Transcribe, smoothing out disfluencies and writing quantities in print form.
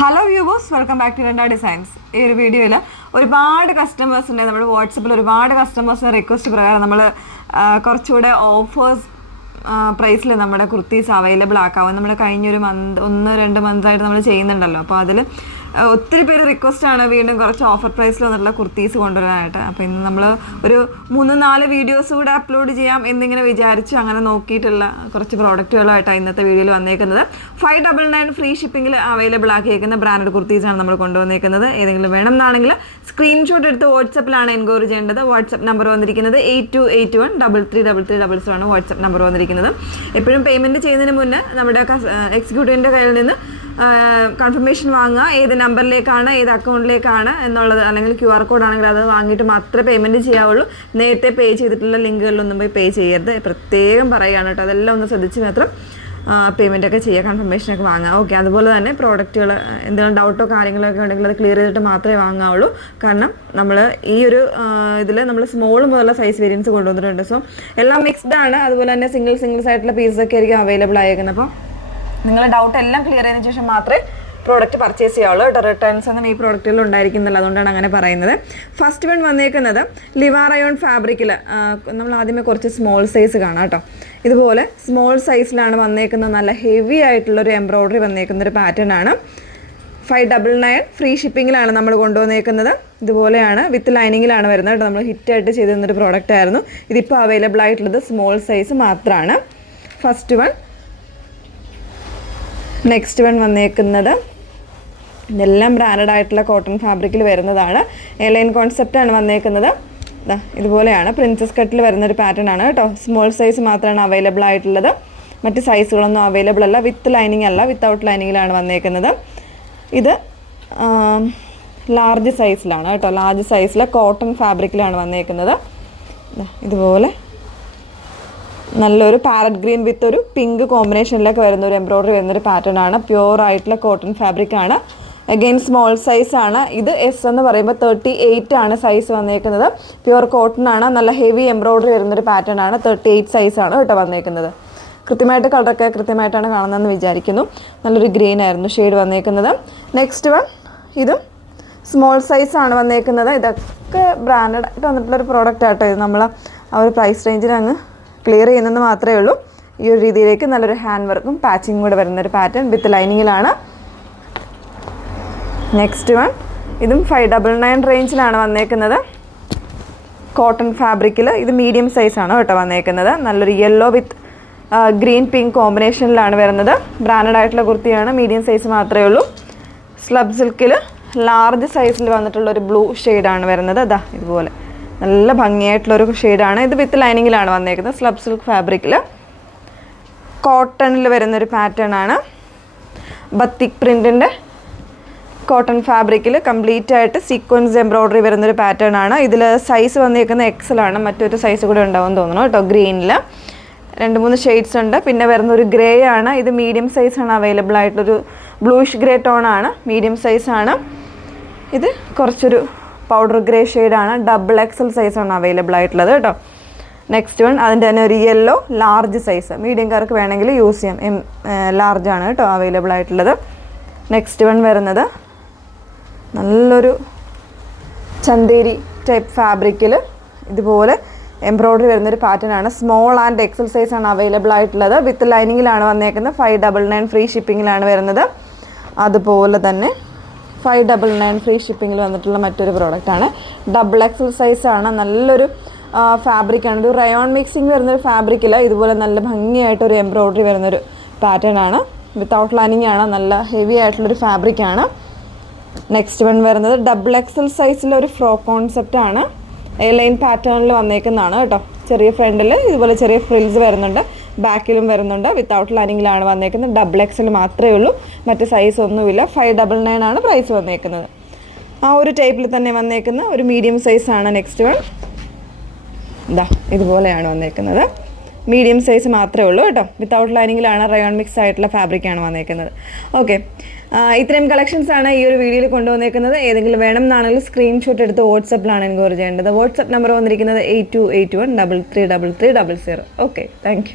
Hello viewers, welcome back to രണ്ടാ designs. ഈ ഒരു വീഡിയോയിൽ ഒരുപാട് കസ്റ്റമേഴ്സിൻ്റെ നമ്മുടെ വാട്സപ്പിൽ ഒരുപാട് കസ്റ്റമേഴ്സിൻ്റെ റിക്വസ്റ്റ് പ്രകാരം നമ്മൾ കുറച്ചുകൂടെ ഓഫേഴ്സ് പ്രൈസിൽ നമ്മുടെ കുർത്തീസ് അവൈലബിൾ ആക്കാവും. നമ്മൾ കഴിഞ്ഞൊരു ഒന്ന് രണ്ട് മന്തായിട്ട് നമ്മൾ ചെയ്യുന്നുണ്ടല്ലോ. അപ്പോൾ അതിൽ ഒത്തിരി പേര് റിക്വസ്റ്റാണ് വീണ്ടും കുറച്ച് ഓഫർ പ്രൈസിൽ വന്നിട്ടുള്ള കുർത്തീസ് കൊണ്ടുവരാനായിട്ട്. അപ്പോൾ ഇന്ന് നമ്മൾ ഒരു 3-4 വീഡിയോസ് കൂടെ അപ്ലോഡ് ചെയ്യാം എന്നിങ്ങനെ വിചാരിച്ചു അങ്ങനെ നോക്കിയിട്ടുള്ള കുറച്ച് പ്രോഡക്റ്റുകളായിട്ടാണ് ഇന്നത്തെ വീഡിയോയിൽ വന്നേക്കുന്നത്. 599 ഫ്രീ ഷിപ്പിങ്ങിൽ അവൈലബിൾ ആക്കിയേക്കുന്ന ബ്രാൻഡഡ് കുർത്തീസാണ് നമ്മൾ കൊണ്ടുവന്നേക്കുന്നത്. ഏതെങ്കിലും വേണം എന്നാണെങ്കിൽ സ്ക്രീൻഷോട്ട് എടുത്ത് വാട്സപ്പിലാണ് എൻക്വയറി ചെയ്യേണ്ടത്. വാട്സപ്പ് നമ്പർ വന്നിരിക്കുന്നത് 8281333377 ആണ് വാട്സപ്പ് നമ്പർ വന്നിരിക്കുന്നത്. എപ്പോഴും പേയ്മെൻറ്റ് ചെയ്യുന്നതിന് മുന്നേ നമ്മുടെ എക്സിക്യൂട്ടീവിൻ്റെ കയ്യിൽ നിന്ന് കൺഫർമേഷൻ വാങ്ങുക, ഏത് നമ്പറിലേക്കാണ് ഏത് അക്കൗണ്ടിലേക്കാണ് എന്നുള്ളത്, അല്ലെങ്കിൽ QR കോഡ് ആണെങ്കിൽ അത് വാങ്ങിയിട്ട് മാത്രമേ പേയ്മെൻറ്റ് ചെയ്യാവുള്ളൂ. നേരത്തെ പേ ചെയ്തിട്ടുള്ള ലിങ്കുകളിലൊന്നും പോയി പേ ചെയ്യരുത്. പ്രത്യേകം പറയുകയാണ് കേട്ടോ. അതെല്ലാം ഒന്ന് ശ്രദ്ധിച്ച് മാത്രം പേയ്മെൻറ്റൊക്കെ ചെയ്യുക, കൺഫർമേഷനൊക്കെ വാങ്ങുക. ഓക്കെ, അതുപോലെ തന്നെ പ്രോഡക്റ്റുകൾ എന്തെങ്കിലും ഡൗട്ടോ കാര്യങ്ങളൊക്കെ ഉണ്ടെങ്കിൽ അത് ക്ലിയർ ചെയ്തിട്ട് മാത്രമേ വാങ്ങാവുള്ളൂ. കാരണം നമ്മൾ ഈ ഒരു ഇതിൽ നമ്മൾ സ്മോൾ മുതലുള്ള സൈസ് വേരിയൻസ് കൊണ്ടുവന്നിട്ടുണ്ട്. സോ എല്ലാം മിക്സ്ഡ് ആണ്. അതുപോലെ തന്നെ സിംഗിൾസ് ആയിട്ടുള്ള പീസൊക്കെ ആയിരിക്കും അവൈലബിൾ ആയേക്കുന്നത്. അപ്പോൾ നിങ്ങളുടെ ഡൗട്ട് എല്ലാം ക്ലിയർ ചെയ്തതിന് ശേഷം മാത്രമേ പ്രോഡക്റ്റ് പർച്ചേസ് ചെയ്യാവുള്ളൂ കേട്ടോ. റിട്ടേൺസ് ഒന്നും ഈ പ്രോഡക്റ്റുകൾ ഉണ്ടായിരിക്കുന്നില്ല, അതുകൊണ്ടാണ് അങ്ങനെ പറയുന്നത്. ഫസ്റ്റ് വൺ വന്നേക്കുന്നത് ലിവാറയോൺ ഫാബ്രിക്കിൽ നമ്മൾ ആദ്യമേ കുറച്ച് സ്മോൾ സൈസ് കാണാം കേട്ടോ. ഇതുപോലെ സ്മോൾ സൈസിലാണ് വന്നേക്കുന്നത്. നല്ല ഹെവി ആയിട്ടുള്ളൊരു എംബ്രോയ്ഡറി വന്നേക്കുന്നൊരു പാറ്റേൺ ആണ്. 599 ഫ്രീ ഷിപ്പിങ്ങിലാണ് നമ്മൾ കൊണ്ടുവന്നേക്കുന്നത്. ഇതുപോലെയാണ്, വിത്ത് ലൈനിങ്ങിലാണ് വരുന്നത് കേട്ടോ. നമ്മൾ ഹിറ്റായിട്ട് ചെയ്ത് തന്നൊരു പ്രോഡക്റ്റ് ആയിരുന്നു. ഇതിപ്പോൾ അവൈലബിൾ ആയിട്ടുള്ളത് സ്മോൾ സൈസ് മാത്രമാണ്. First one. നെക്സ്റ്റ് വൺ വന്നേക്കുന്നത് ഇതെല്ലാം ബ്രാൻഡഡ് ആയിട്ടുള്ള കോട്ടൺ ഫാബ്രിക്കിൽ വരുന്നതാണ്. എയർലൈൻ കോൺസെപ്റ്റാണ് വന്നേക്കുന്നത്. ഇതുപോലെയാണ് പ്രിൻസസ് കട്ടിൽ വരുന്നൊരു പാറ്റേൺ ആണ് കേട്ടോ. സ്മോൾ സൈസ് മാത്രമാണ് അവൈലബിൾ ആയിട്ടുള്ളത്. മറ്റ് സൈസുകളൊന്നും അവൈലബിൾ അല്ല. വിത്ത് ലൈനിങ് അല്ല, വിത്തൗട്ട് ലൈനിങ്ങിലാണ് വന്നേക്കുന്നത്. ഇത് ലാർജ് സൈസിലാണ് കേട്ടോ. ലാർജ് സൈസിലെ കോട്ടൺ ഫാബ്രിക്കിലാണ് വന്നേക്കുന്നത്. ഇതുപോലെ നല്ലൊരു പാരറ്റ് ഗ്രീൻ വിത്ത് ഒരു പിങ്ക് കോമ്പിനേഷനിലൊക്കെ വരുന്ന ഒരു എംബ്രോയ്ഡറി വരുന്നൊരു പാറ്റേൺ ആണ്. പ്യുവർ ആയിട്ടുള്ള കോട്ടൺ ഫാബ്രിക് ആണ്. അഗെയിൻ സ്മോൾ സൈസ് ആണ്. ഇത് എസ് എന്ന് പറയുമ്പോൾ 38 ആണ് സൈസ് വന്നേക്കുന്നത്. പ്യുവർ കോട്ടൺ ആണ്. നല്ല ഹെവി എംബ്രോയ്ഡറി വരുന്നൊരു പാറ്റേൺ ആണ്. 38 സൈസാണ് കേട്ടോ വന്നേക്കുന്നത്. കൃത്യമായിട്ട് കളറൊക്കെ കൃത്യമായിട്ടാണ് കാണുന്നതെന്ന് വിചാരിക്കുന്നു. നല്ലൊരു ഗ്രീൻ ആയിരുന്നു ഷെയ്ഡ് വന്നേക്കുന്നത്. Next one. ഇതും സ്മോൾ സൈസാണ് വന്നേക്കുന്നത്. ഇതൊക്കെ ബ്രാൻഡഡ് ആയിട്ട് വന്നിട്ടുള്ളൊരു പ്രോഡക്റ്റ് ആട്ടോ. ഇത് നമ്മൾ ആ ഒരു പ്രൈസ് റേഞ്ചിൽ അങ്ങ് ക്ലിയർ ചെയ്യുന്നതെന്ന് മാത്രമേ ഉള്ളൂ. ഈ ഒരു രീതിയിലേക്ക് നല്ലൊരു ഹാൻഡ് വർക്കും പാച്ചിങ്ങും കൂടെ വരുന്നൊരു പാറ്റേൺ വിത്ത് ലൈനിങ്ങിലാണ്. Next one. ഇതും 599 റേഞ്ചിലാണ് വന്നേക്കുന്നത്. കോട്ടൺ ഫാബ്രിക്കിൽ ഇത് മീഡിയം സൈസാണ് കേട്ടോ വന്നേക്കുന്നത്. നല്ലൊരു യെല്ലോ വിത്ത് ഗ്രീൻ പിങ്ക് കോമ്പിനേഷനിലാണ് വരുന്നത്. ബ്രാൻഡഡ് ആയിട്ടുള്ള കുർത്തിയാണ്. മീഡിയം സൈസ് മാത്രമേ ഉള്ളൂ. സ്ലബ് സിൽക്കിൽ ലാർജ് സൈസിൽ വന്നിട്ടുള്ളൊരു ബ്ലൂ ഷെയ്ഡാണ് വരുന്നത്. ഇതുപോലെ നല്ല ഭംഗിയായിട്ടുള്ളൊരു ഷെയ്ഡാണ്. ഇത് വിത്ത് ലൈനിങ്ങിലാണ് വന്നേക്കുന്നത്. സ്ലബ് സിൽക്ക് ഫാബ്രിക്കിൽ കോട്ടണിൽ വരുന്നൊരു പാറ്റേൺ ആണ്. ബത്തിക് പ്രിൻറ്റിൻ്റെ കോട്ടൺ ഫാബ്രിക്കിൽ കംപ്ലീറ്റ് ആയിട്ട് സീക്വൻസ് എംബ്രോയ്ഡറി വരുന്നൊരു പാറ്റേൺ ആണ്. ഇതിൽ സൈസ് വന്നേക്കുന്ന എക്സലാണ്. മറ്റൊരു സൈസ് കൂടെ ഉണ്ടാവും തോന്നുന്നു കേട്ടോ. ഗ്രീനിൽ 2-3 ഷെയ്ഡ്സ് ഉണ്ട്. പിന്നെ വരുന്നൊരു ഗ്രേ ആണ്. ഇത് മീഡിയം സൈസാണ് അവൈലബിൾ ആയിട്ടൊരു ബ്ലൂയിഷ് ഗ്രേ ടോണാണ്. മീഡിയം സൈസാണ്. ഇത് കുറച്ചൊരു പൗഡർ ഗ്രേ ഷെയ്ഡാണ്. XXL സൈസാണ് അവൈലബിൾ ആയിട്ടുള്ളത് കേട്ടോ. Next one. അതിൻ്റെ തന്നെ ഒരു യെല്ലോ ലാർജ് സൈസ്. മീഡിയംകാർക്ക് വേണമെങ്കിൽ യൂസ് ചെയ്യാം. ലാർജാണ് കേട്ടോ അവൈലബിൾ ആയിട്ടുള്ളത്. നെക്സ്റ്റ് വൺ വരുന്നത് നല്ലൊരു ചന്തേരി ടൈപ്പ് ഫാബ്രിക്കിൽ ഇതുപോലെ എംബ്രോയ്ഡറി വരുന്നൊരു പാറ്റേൺ ആണ്. സ്മോൾ ആൻഡ് XL സൈസാണ് അവൈലബിൾ ആയിട്ടുള്ളത്. വിത്ത് ലൈനിങ്ങിലാണ് വന്നേക്കുന്നത്. 599 ഫ്രീ ഷിപ്പിങ്ങിലാണ് വരുന്നത്. അതുപോലെ തന്നെ 599 ഫ്രീ ഷിപ്പിങ്ങിൽ വന്നിട്ടുള്ള മറ്റൊരു പ്രോഡക്റ്റാണ്. XXL സൈസാണ്. നല്ലൊരു ഫാബ്രിക്കാണ്. ഒരു റയോൺ മിക്സിങ് വരുന്നൊരു ഫാബ്രിക്കിൽ ഇതുപോലെ നല്ല ഭംഗിയായിട്ടൊരു എംബ്രോയ്ഡറി വരുന്നൊരു പാറ്റേൺ ആണ്. വിത്തൗട്ട് ലൈനിങ് ആണ്. നല്ല ഹെവി ആയിട്ടുള്ളൊരു ഫാബ്രിക്കാണ്. നെക്സ്റ്റ് വൺ വരുന്നത് XXL സൈസിലൊരു ഫ്രോക്ക് കോൺസെപ്റ്റാണ്. എയർലൈൻ പാറ്റേണിൽ വന്നേക്കുന്നതാണ് കേട്ടോ. ചെറിയ ഫ്രണ്ടിൽ ഇതുപോലെ ചെറിയ ഫ്രിൽസ് വരുന്നുണ്ട്. ബാക്കിലും വരുന്നുണ്ട്. വിത്തൗട്ട് ലൈനിങ്ങിലാണ് വന്നേക്കുന്നത്. XXL മാത്രമേ ഉള്ളൂ. മറ്റ് സൈസ് ഒന്നുമില്ല. 599 ആണ് പ്രൈസ് വന്നേക്കുന്നത്. ആ ഒരു ടൈപ്പിൽ തന്നെ വന്നേക്കുന്ന ഒരു മീഡിയം സൈസാണ് നെക്സ്റ്റ് വൺ. ഇതുപോലെയാണ് വന്നേക്കുന്നത്. മീഡിയം സൈസ് മാത്രമേ ഉള്ളൂ കേട്ടോ. വിത്തൗട്ട് ലൈനിങ്ങിലാണ്. റയോൺ മിക്സ് ആയിട്ടുള്ള ഫാബ്രിക്കാണ് വന്നേക്കുന്നത്. ഓക്കെ, ഇത്രയും കളക്ഷൻസ് ആണ് ഈ ഒരു വീഡിയോയിൽ കൊണ്ടുവന്നേക്കുന്നത്. ഏതെങ്കിലും വേണം എന്നാണെങ്കിൽ സ്ക്രീൻഷോട്ട് എടുത്ത് വാട്സപ്പിലാണ് എൻക്വയറി ചെയ്യേണ്ടത്. വാട്സപ്പ് നമ്പർ വന്നിരിക്കുന്നത് 8281333300. Okay, thank you.